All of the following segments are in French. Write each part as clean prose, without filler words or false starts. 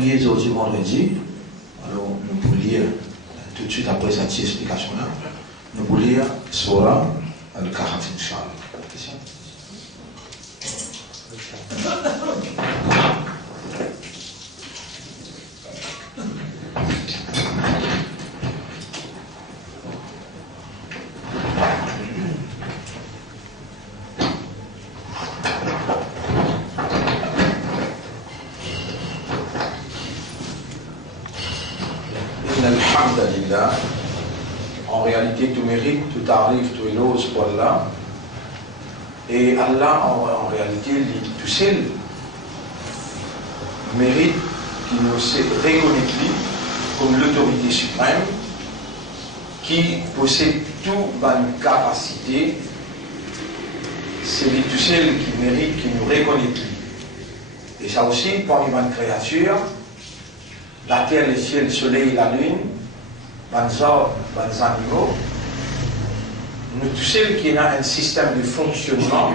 prier aujourd'hui vendredi. Alors, nous pouvons lire tout de suite après cette explication-là. Nous pouvons lire Surah Al-Kahf, Inch'Allah. En réalité, tout mérite, tout arrive, tout éloge pour Allah. Et Allah, en réalité, tout seul mérite qu'il nous reconnaisse comme l'autorité suprême qui possède toute bonne capacité. C'est lui tout seul qui mérite qu'il nous reconnaisse. Et ça aussi, pour les bonnes créatures, la terre, le ciel, le soleil, la lune, les arbres, les animaux, nous tous ceux qui ont un système de fonctionnement,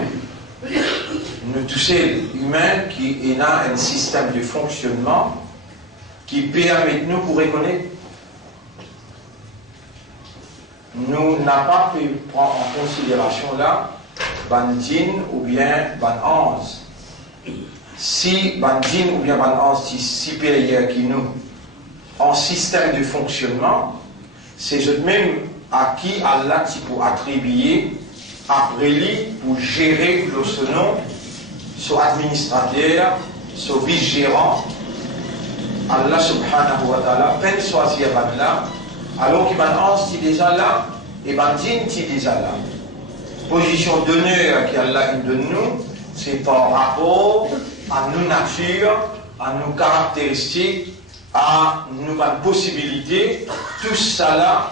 nous tous ceux humains qui ont un système de fonctionnement qui permet nous pour reconnaître. Nous n'avons pas pu prendre en considération là, ban djinn ou bien ban ange. Si ban djinn ou bien ban ange est supérieur qui nous, en système de fonctionnement, c'est même à qui Allah pour attribuer après lui pour gérer le nom, son administrateur, son vice-gérant. Allah subhanahu wa ta'ala peine choisir là, alors qu'il est déjà là et Bandine est déjà là. Position d'honneur qu'Allah donne nous, c'est par rapport à nos natures, à nos caractéristiques, à nos possibilités, tout ça là,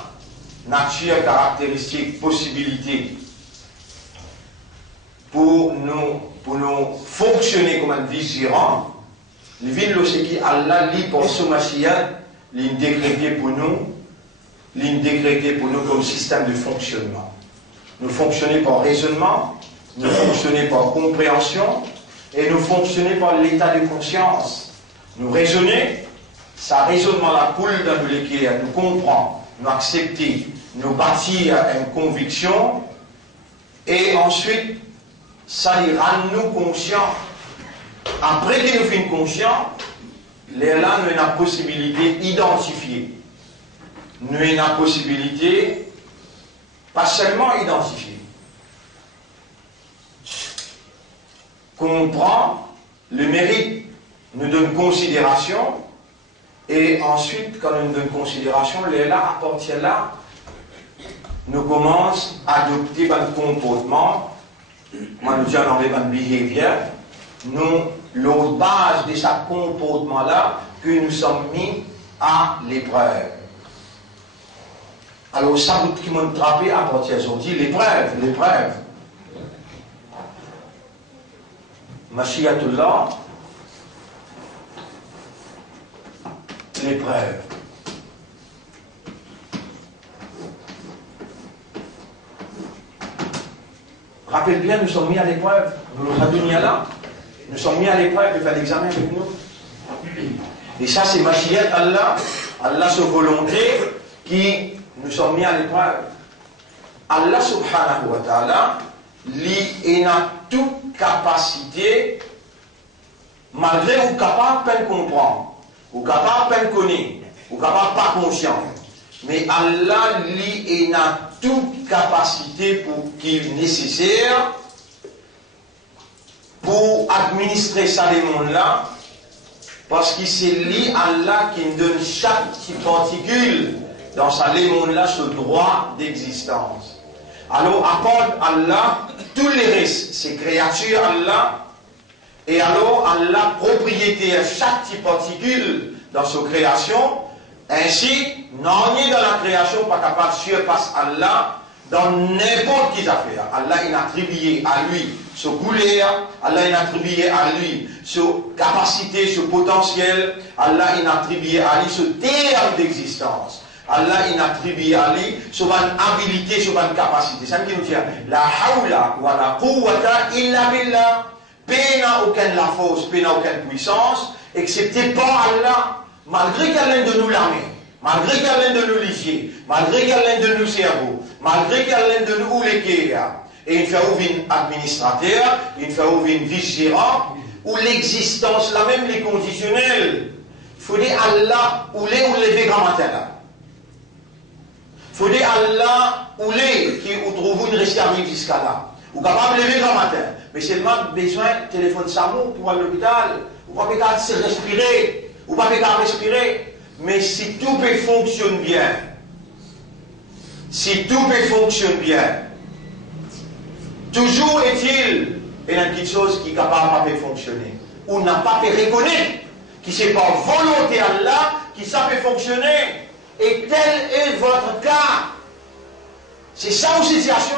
nature, caractéristiques, possibilités, pour nous fonctionner comme un vice-gérant, le ville qui Allah lit pour ce Mashiach, l'indécrété pour nous comme système de fonctionnement. Nous fonctionner par raisonnement, nous fonctionner par compréhension, et nous fonctionner par l'état de conscience. Nous raisonner, ça raisonnement la poule dans lequel nous comprend, nous accepter, nous bâtir une conviction, et ensuite, ça rend nous conscients. Après que nous sommes conscients, là, nous avons la possibilité d'identifier. Nous avons la possibilité, pas seulement identifier, comprendre le mérite, nous donne considération, et ensuite, quand nous donne considération, là, à partir de là, nous commençons à adopter un comportement, moi nous disons un behavior, nous, l'autre base de ce comportement-là, que nous sommes mis à l'épreuve. Alors, ça vous qui m'ont trappé à partir d'aujourd'hui, l'épreuve. Mashiatullah, l'épreuve. Rappelez bien, nous sommes mis à l'épreuve. Nous sommes mis à l'épreuve de faire l'examen avec nous. Et ça, c'est Mashiach Allah, sa volonté, qui nous sommes mis à l'épreuve. Allah subhanahu wa ta'ala, il a toute capacité, malgré ou capable de comprendre, ou capable de connaître, ou capable pas conscient. Mais Allah, il a toute capacité pour qu'il est nécessaire pour administrer ça les mondes-là, parce que c'est lui, Allah, qui nous donne chaque petite particule dans ça les mondes-là ce droit d'existence. Alors, à part Allah, tous les restes, c'est créatures Allah, et alors Allah, propriétaire chaque petite particule dans sa création, ainsi, non ni dans la création, pas capable de surpasser Allah dans n'importe quelle affaire. Allah il a attribué à lui ce couleur, Allah il a attribué à lui ce capacité, ce potentiel, Allah il a attribué à lui ce terme d'existence. Allah il a attribué à lui ce habilité, ce capacité. C'est ce qui nous dit la hawla wa la quwwata illa billah. Peine n'a aucune la force, peine n'a aucune puissance, excepté par Allah, malgré qu'il y a l'un de nous l'armée, malgré qu'il y a l'un de nous lisier, malgré qu'il y a l'un de nous cerveau, malgré qu'il y a l'un de nous les kéa, et une fois où vient administrateur, une fois où vient vice-gérant, où l'existence, là même les conditionnels, il faut dire Allah, où les ou lever grand matin là. Il faut dire Allah, où les qui ou trouve une rescarive jusqu'à là. Ou capable de lever grand matin. Mais seulement besoin de téléphone SAMU pour aller à l'hôpital. Ou pas capable de se respirer. Ou pas capable de respirer. Mais si tout peut fonctionner bien, si tout peut fonctionner bien, toujours est-il une petite chose qui est capable de fonctionner. Ou n'a pas pu reconnaître que c'est par volonté Allah qui ça peut fonctionner. Et tel est votre cas. C'est ça une situation.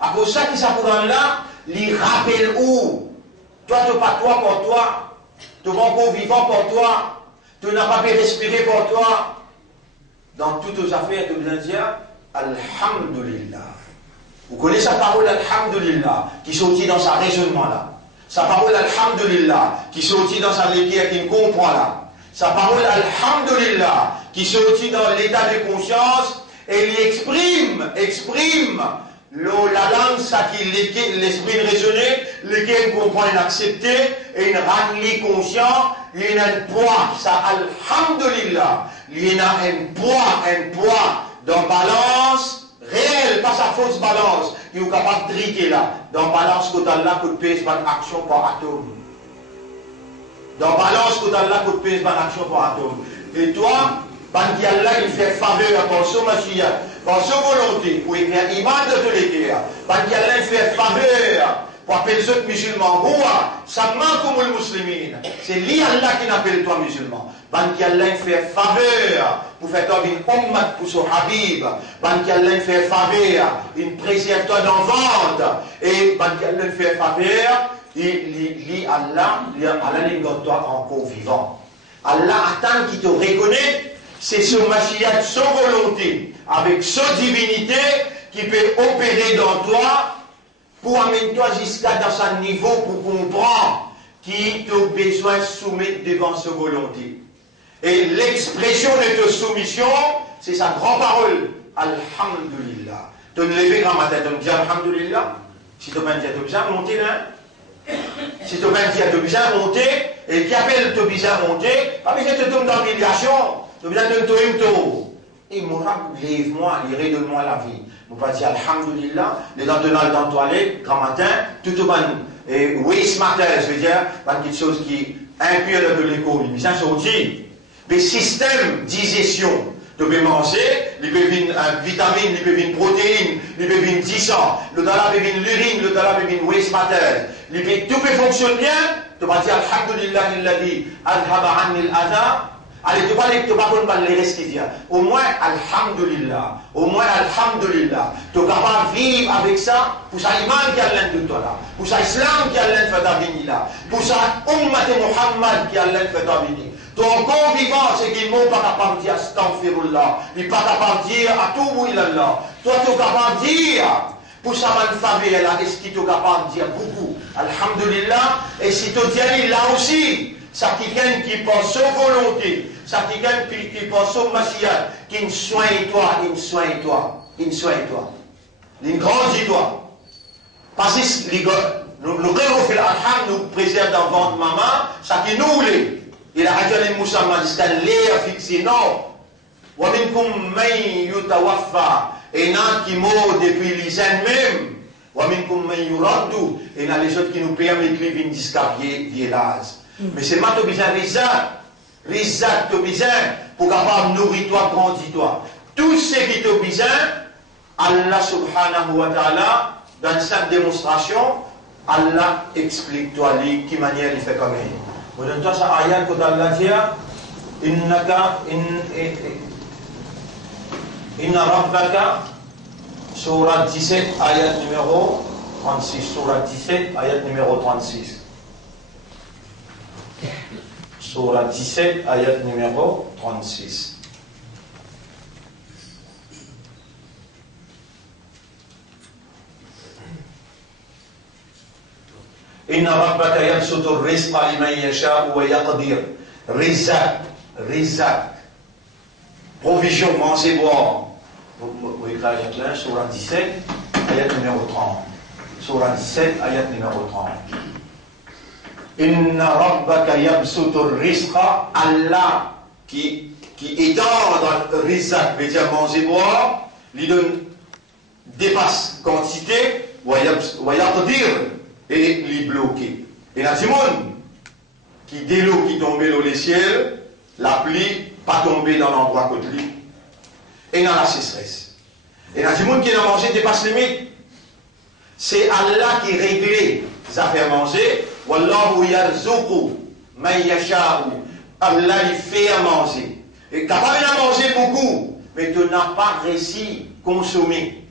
À cause de ça qui s'apprend là, il rappelle où. Toi, tu n'as pas toi pour toi. Tu n'es pas encore vivant pour toi. Tu n'as pas pu respirer pour toi. Dans toutes les affaires, tu dois dire Alhamdulillah. Vous connaissez sa parole Alhamdulillah qui sortit dans sa raisonnement là. Sa parole Alhamdulillah qui sortit dans sa lecture qui comprend là. Sa parole Alhamdulillah qui sortit dans l'état de conscience et il exprime la langue ça qui l'esprit raisonné, lequel comprend et accepté et une rend conscient, il y a un poids, ça Alhamdulillah, il y a un poids dans balance réelle, pas sa fausse balance, qui est capable de triquer là, dans balance que Allah peut payer par action par atome. Dans balance que Allah peut payer par action par atome. Et toi, quand Allah il fait faveur par son machia, par son volonté, pour écrire iman de tous les guerres, quand Allah il fait faveur pour appeler les autres musulmans, ça manque comme les musulmans. C'est lui Allah qui n'appelle toi musulman. Quand Allah il fait faveur pour faire toi une ummat pour son habib, quand Allah il fait faveur, il préserve toi dans le ventre, et quand Allah il fait faveur, Allah garde toi encore vivant. Allah attend qu'il te reconnaisse. C'est ce Mashiach, son volonté, avec sa divinité, qui peut opérer dans toi pour amener toi jusqu'à dans un niveau pour comprendre qui t'a besoin de soumettre devant sa volonté. Et l'expression de ta soumission, c'est sa grande parole. Alhamdulillah. Tu te lever grand matin, tu me dis Alhamdulillah. Si tu as besoin de monter là, si tu as besoin de monter, et qui appelle tu as besoin de monter, pas besoin de te tomber dans l'humiliation. Tu as besoin de te tomber. Et moi, lève-moi, redonne-moi la vie. Nous pas dire Alhamdulillah, les dents de dans la toilette, grand matin, tout au ban. Et oui, ce matin, je veux dire, pas quelque chose qui impure de l'école, mais ça sorti. Le système digestion, tu peux manger, il peut venir vitamine, il peut venir protéines, il peut venir 10 ans, le dollar peut venir l'urine, le dollar peut venir waste matter, tout peut fonctionner bien, tu vas dire Alhamdulillah, il l'a dit, Adhaba anil adha. Allez, tu vas pas les rester. Au moins, Alhamdulillah. Au moins, Alhamdulillah. Tu es capable de vivre avec ça, pour ça, iman qui a l'un de toi là. Pour ça, islam qui a l'un de toi là. Pour ça, ummat Muhammad qui a l'un de toi là. Tu es encore vivant, c'est qu'il n'est pas capable de dire astaghfirullah. Il n'est pas capable de dire atubu ilallah. Toi, tu es capable de dire. Pour ça, man faveur là, est-ce qu'il est capable de dire beaucoup? Alhamdulillah. Et si tu dis là aussi, ça quelqu'un qui pense sans volonté, ça quelqu'un qui pense sans Mashiach, qui soigne toi, il soigne toi, il soigne toi, il grandit toi. Parce que nous fait l'alham, nous préserve dans le ventre maman, ça qui nous voulait. Il a dit à Moussama, jusqu'à l'air fixé, non. Waminkum man yutawaffa, et nan qui mort depuis les années même. Waminkum man yuraddu, et nan les autres qui nous permettent de vivre jusqu'à vieillage. Mais c'est maintenant que tu as besoin, tu as besoin pour capable nourrir toi, grandir toi. Tout ce qui te besoin, Allah subhanahu wa ta'ala, dans cette démonstration, Allah explique toi de quelle manière il fait comme il. Vous donne-toi ça ayat que Allah dit, Inna rabbaka, surat 17, ayat numéro 36. Surat 17, ayat numéro 36. Surat 17, ayat numéro 36. Inna rabbaka yabsutu rizqa liman yasha'u wa yaqdir. Rizaq, rizaq. Provision, manger, boire. Vous voyez l'ayat là, surah 17, ayat numéro 30. Surah 17, ayat numéro 30. Inna rabbaka yabsutu rizqa. Allah qui étend dans le rizaq, veut dire manger, boire, lui donne, dépasse quantité, wa yaqdir, et lui bloquer. Et la Timon, qui dès l'eau qui tombait dans les ciels, la pluie, pas tomber dans l'endroit côté lui, et dans la sécheresse. Et la Timon qui a mangé dépasse limite. C'est Allah qui réglait ça fait manger. Wallahu yarzuqu man yasha'u. Allah lui fait à manger. Et t'as pas bien mangé beaucoup, mais tu n'as pas réussi à consommer.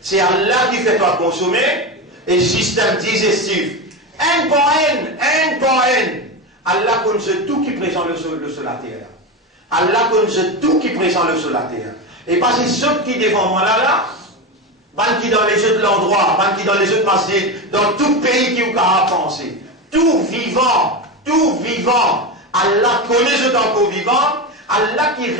C'est Allah qui fait toi consommer, et système digestif. Un par un. Allah connaît tout qui présente le sol à terre. Allah connaît tout qui présente le sol à terre. Et parce que ceux qui devant moi là, qui dans les autres endroits, qui dans les autres masjid, dans tout pays qui vous a pensé, tout vivant, Allah connaît ce temps vivant, Allah qui est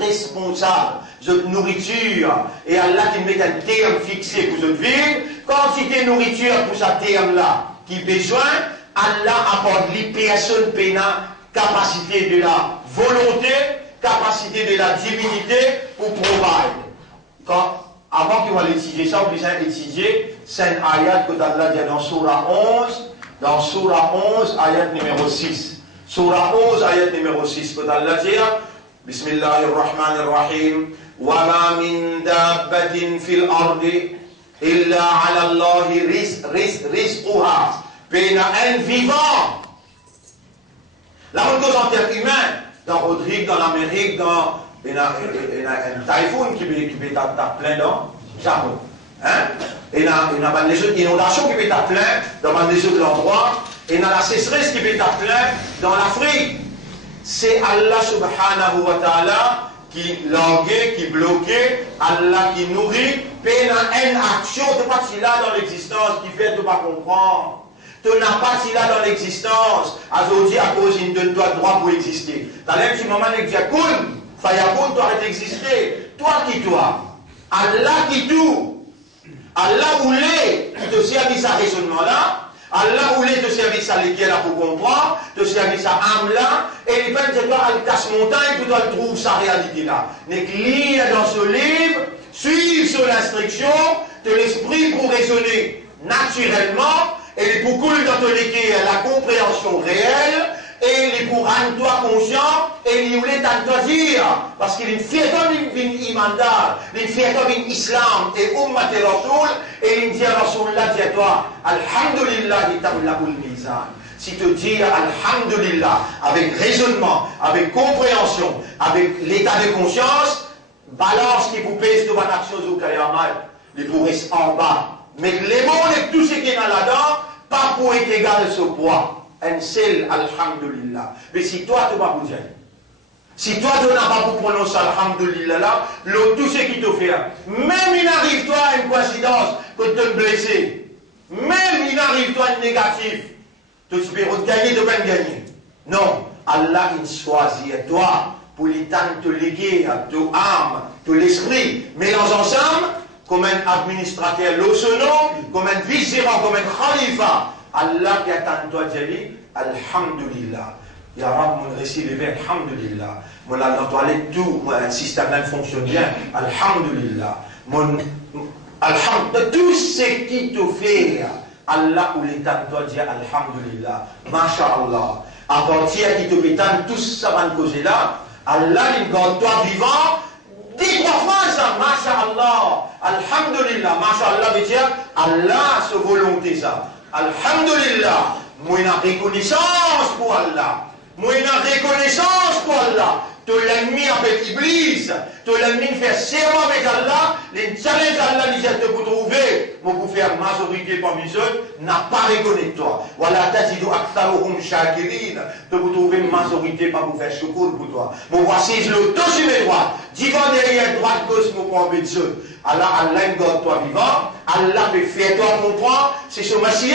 responsable de nourriture, et Allah qui met un terme fixé pour votre vie, quantité de nourriture pour ce terme-là, qui besoin, Allah apporte les personnes pénales, capacité de la volonté, capacité de la divinité pour provide. Avant qu'on va l'étudier ça, on va étudier 5 ayats que Allah dit dans Surah 11, ayat numéro 6. Surah 11, ayat numéro 6, que Allah dit, Bismillahirrahmanirrahim, wa ma min dabbatin fil ardi illa ala Allahi rizquha. Pena un vivant. La même chose en termes humains, dans Rodrigue, dans l'Amérique, dans un typhoon qui peut être plein dans Japon. Et il y a des inondations qui peuvent être plein dans des autres endroits. Et il y a la sécheresse qui peut être plein dans l'Afrique. C'est Allah subhanahu wa ta'ala qui languait, qui bloquait, Allah qui nourrit. Mais il y a une action, tu n'as pas là dans l'existence qui fait que tu ne pas comprendre. Tu n'as pas là dans l'existence. Aujourd'hui, à cause d'une donne toi le droit pour exister. Dans un petit moment, il dit Fayakoun, tu arrêtes d'exister. Toi qui toi. Allah qui tout. Allah ou les qui te servit à raisonnement-là. Allah ou les te servit à l'équerre là pour comprendre. Te servit à âme-là. Et les peines de toi, elle casse montagne, tu dois trouver sa réalité-là. Mais lire dans ce livre, suivre sur l'instruction de l'esprit pour raisonner naturellement. Et les pour couler dans ton équerre la compréhension réelle. Et les pour rendre toi conscient, et les voulait t'en dire, parce qu'il y a une fierté d'une imandal, une fierté d'une islam, et ummat et rasoul, et il dit à rasoul là, dis à toi, alhamdulillah, ta'ullahul mizan. Si tu dis alhamdulillah, avec raisonnement, avec compréhension, avec l'état de conscience, balance qui vous pèse de votre action au kayamal, les pour rester en bas. Mais les mots et tout ce qui est là-dedans, pas pour être égal à ce poids. Un seul alhamdulillah. Mais si toi tu vas vous dire, si toi tu n'as pas pour prononcer alhamdulillah là, tout ce qui te fait, même il arrive toi à une coïncidence que tu te blesses, même il arrive toi une négatif, tu peux gagner, tu peux gagner. Non, Allah il choisit toi pour les temps te léguer à ton âme, ton l'esprit, mélange ensemble comme un administrateur l'osono, comme un vice-gérant, comme un khalifa. Allah qui attend toi Djali, alhamdulillah. Ya Rab, mon récit levé, alhamdulillah. Mon dans toilette tout, mon système fonctionne bien, alhamdulillah. Alhamdulillah. Tout ce qui te fait, Allah ou l'état de toi dit alhamdulillah. Masha'Allah. À partir qui te bétane, tout ça va causer là, Allah il garde toi vivant. Dis trois fois ça, masha'Allah. Alhamdulillah. Masha'Allah veut dire Allah se volonté ça. Alhamdulillah, moi j'ai reconnaissance pour Allah. Moi j'ai reconnaissance pour Allah. Tu l'ennemi avec Iblis, tu l'ennemi fait serment avec Allah, les challenges Allah dit de vous trouver, pour faire majorité parmi eux, n'a pas reconnu toi. Voilà, tazidu aktharuhum shakirin, de vous trouver une majorité pour vous faire secours pour toi. Mon voici le dos sur mes droits, divant derrière droite gauche pour prendre Dieu. Allah, Allah garde toi vivant, Allah peut faire toi comprendre, c'est ce Messie.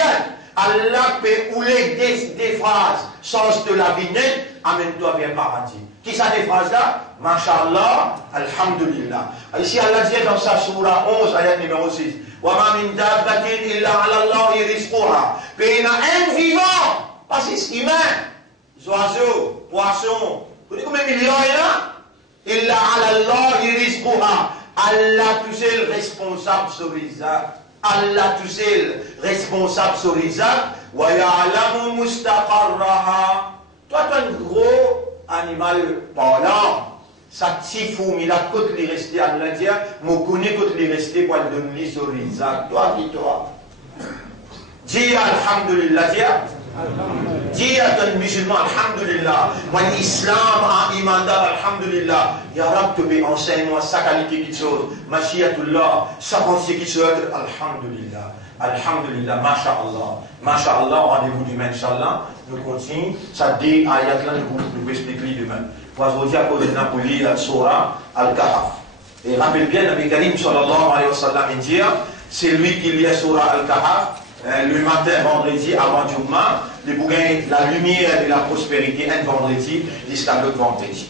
Allah peut ouler des phrases, sens de la vie nette, amène-toi vers le paradis. Qui ça des phrases là? Masha'Allah, Alhamdulillah. Ici Allah dit dans sa surah 11, ayat numéro 6. وَمَا مِن دَابَّةٍ إِلَّا عَلَى اللَّهِ رِزْقُهَا. Il y a un vivant, pas si humain, oiseaux, poissons. Vous dites combien de millions il y a? إِلَّا عَلَى اللَّهِ رِزْقُهَا. Allah tout seul responsable sur les actes. Allah tout seul responsable sur les actes. وَيَعْلَمُ مُسْتَقَرَّهَا. Toi, tu es un gros animal parlant. Ça tifou, il a côté les restés à l'Indien, mon connaît côté les restés pour le donner sur les actes. Toi, dis-toi. Dis Alhamdulillah, dis à ton musulman, Alhamdulillah. Moi, l'islam, en imandar, Alhamdulillah. Ya Rab, tu enseigne-moi sa qualité qui chose. Mashiatullah, sa pensée qui chose. Alhamdulillah. Alhamdulillah, Masha'Allah. Masha'Allah, rendez-vous demain, Inch'Allah. Nous continuons. Ça dit, ayat là, nous expliquer demain. Aujourd'hui, à cause de Napoli, la Surah Al-Kahf. Et rappelle bien, Nabi Karim, sallallahu alayhi wa sallam, il dit, c'est lui qui lit Surah Al-Kahf, le matin, vendredi, avant Jumma, les bouquins, la lumière et la prospérité, un vendredi, jusqu'à l'autre vendredi.